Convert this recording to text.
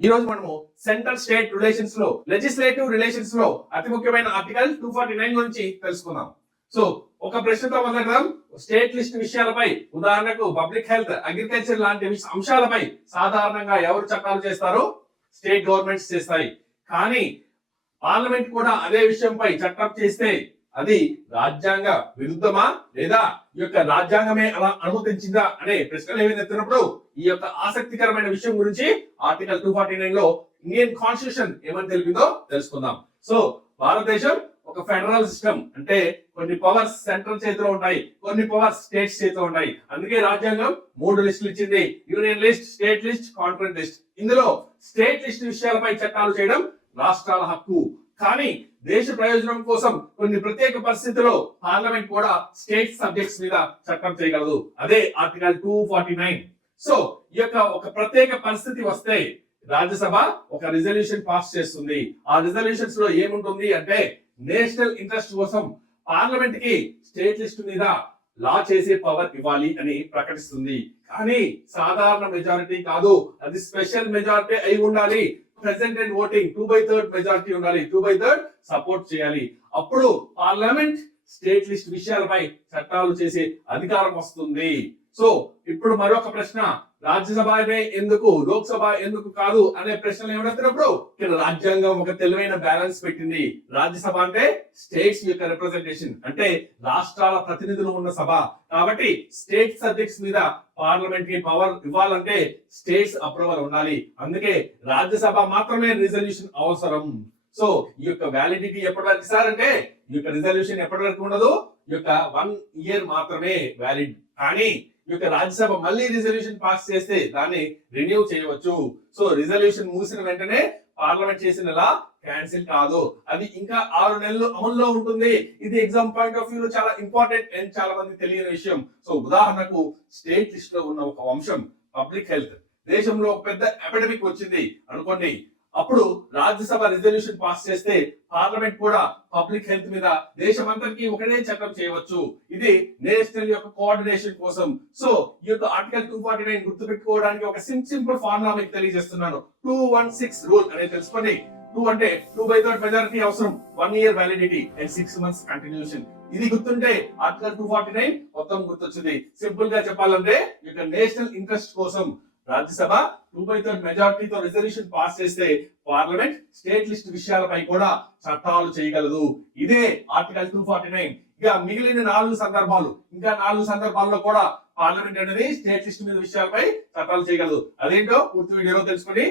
ఈ రోజు మనము సెంట్రల్ స్టేట్ రిలేషన్స్ లో లెజిస్లేటివ్ రిలేషన్స్ లో అతి ముఖ్యమైన ఆర్టికల్ 249 గురించి తెలుసుకుందాం. సో ఒక ప్రశ్నతో మొదలెడదాం. స్టేట్ లిస్ట్ విషయాలపై ఉదాహరణకు పబ్లిక్ హెల్త్, అగ్రికల్చర్ లాంటి అంశాలపై సాధారణంగా ఎవరు చట్టాలు చేస్తారు? స్టేట్ గవర్నమెంట్స్ చేస్తాయి. కానీ పార్లమెంట్ కూడా అదే విషయంపై చట్టం చేస్తే అది రాజ్యాంగ విరుద్ధమా లేదా ఈ యొక్క రాజ్యాంగమే అలా అనుమతించిందా అనే ప్రశ్నలు ఏమైనా ఎత్తినప్పుడు ఈ యొక్క ఆసక్తికరమైన విషయం గురించి ఆర్టికల్ 249 లో ఇండియన్ కాన్స్టిట్యూషన్ ఏమని తెలిపిందో తెలుసుకుందాం. సో భారతదేశం ఒక ఫెడరల్ సిస్టమ్, అంటే కొన్ని పవర్స్ సెంట్రల్ చేతిలో ఉంటాయి, కొన్ని పవర్స్ స్టేట్స్ చేతిలో ఉంటాయి. అందుకే రాజ్యాంగం 3 లిస్టులు ఇచ్చింది: union list, state list, conference list. ఇందులో స్టేట్ లిస్ట్ విషయాలపై చట్టాలు చేయడం రాష్ట్రాల హక్కు. కానీ దేశ ప్రయోజనం కోసం కొన్ని ప్రత్యేక పరిస్థితుల్లో పార్లమెంట్ కూడా స్టేట్ సబ్జెక్ట్స్ మీద చట్టం చేయగలదు. అదే ఆర్టికల్ 249. సో ఈ యొక్క ఒక ప్రత్యేక పరిస్థితి వస్తే రాజ్యసభ ఒక రిజల్యూషన్ పాస్ చేస్తుంది. ఆ రిజల్యూషన్స్ లో ఏముంటుంది అంటే నేషనల్ ఇంట్రెస్ట్ కోసం పార్లమెంట్ కి స్టేట్ లిస్ట్ మీద లా చేసే పవర్ ఇవ్వాలి అని ప్రకటిస్తుంది. కానీ సాధారణ మెజారిటీ కాదు, అది స్పెషల్ మెజారిటీ అయి ఉండాలి. ప్రెసెంట్ అండ్ ఓటింగ్ 2/3 మెజారిటీ ఉండాలి, 2/3 సపోర్ట్ చేయాలి. అప్పుడు పార్లమెంట్ స్టేట్ లిస్ట్ విషయాలపై చట్టాలు చేసే అధికారం వస్తుంది. సో ఇప్పుడు మరొక ప్రశ్న, రాజ్యసభ ఎందుకు, లోక్సభ ఎందుకు కాదు అనే ప్రశ్నలు ఏమిటప్పుడు ఇక్కడ రాజ్యాంగం ఒక తెలివైన బ్యాలెన్స్ పెట్టింది. రాజ్యసభ అంటే స్టేట్స్ యొక్క రిప్రజెంటేషన్, అంటే రాష్ట్రాల ప్రతినిధులు ఉన్న సభ. కాబట్టి స్టేట్ సబ్జెక్ట్స్ మీద పార్లమెంట్ కి పవర్ ఇవ్వాలంటే స్టేట్స్ అప్రూవల్ ఉండాలి. అందుకే రాజ్యసభ మాత్రమే రిజల్యూషన్ అవసరం. సో ఈ యొక్క వ్యాలిడిటీ ఎప్పటి వరకు సార్ అంటే ఈ యొక్క రిజల్యూషన్ ఎప్పటి వరకు ఉండదు, ఈ యొక్క 1 ఇయర్ మాత్రమే వ్యాలిడ్. కానీ ఈ యొక్క రాజ్యసభ మళ్ళీ రిజల్యూషన్ పాస్ చేస్తే దాన్ని రెన్యూ చేయవచ్చు. సో రిజల్యూషన్ ముగిసిన వెంటనే పార్లమెంట్ చేసిన లా క్యాన్సిల్ కాదు, అది ఇంకా 6 నెలలు అమల్లో ఉంటుంది. ఇది ఎగ్జామ్ పాయింట్ ఆఫ్ వ్యూ లో చాలా ఇంపార్టెంట్ అండ్ చాలా మంది తెలియని విషయం. సో ఉదాహరణకు స్టేట్ లిస్ట్ లో ఉన్న ఒక అంశం పబ్లిక్ హెల్త్. దేశంలో ఒక పెద్ద ఎపిడమిక్ వచ్చింది అనుకోండి, అప్పుడు రాజ్యసభ రిజల్యూషన్ పాస్ చేస్తే పార్లమెంట్ కూడా పబ్లిక్ హెల్త్ మీద దేశమంతటికి ఒకటే చట్టం చేయవచ్చు. ఇది నేషనల్ యొక్క కోఆర్డినేషన్ కోసం. సో ఈ యొక్క ఆర్టికల్ 249 గుర్తుపెట్టుకోవడానికి ఒక సింపుల్ ఫార్ములా మీకు తెలియజేస్తున్నాను. 216 రూల్ అనేది తెలుసుకోండి. 2 అంటే 2/3 మెజారిటీ అవసరం, 1 year validity and 6 months continuation. ఇది గుర్తుంటే ఆర్టికల్ 249 మొత్తం గుర్తొచ్చింది. సింపుల్ గా చెప్పాలంటే ఈ యొక్క నేషనల్ ఇంట్రెస్ట్ కోసం రాజ్యసభ 2/3 మెజారిటీతో రిజల్యూషన్ పాస్ చేస్తే పార్లమెంట్ స్టేట్ లిస్ట్ విషయాలపై కూడా చట్టాలు చేయగలదు. ఇదే ఆర్టికల్ 249. ఇక మిగిలిన 4 సందర్భాలు, ఇంకా 4 సందర్భాల్లో కూడా పార్లమెంట్ అనేది స్టేట్ లిస్ట్ మీద విషయాలపై చట్టాలు చేయగలదు. అదేంటో పూర్తి వీడియోలో తెలుసుకొని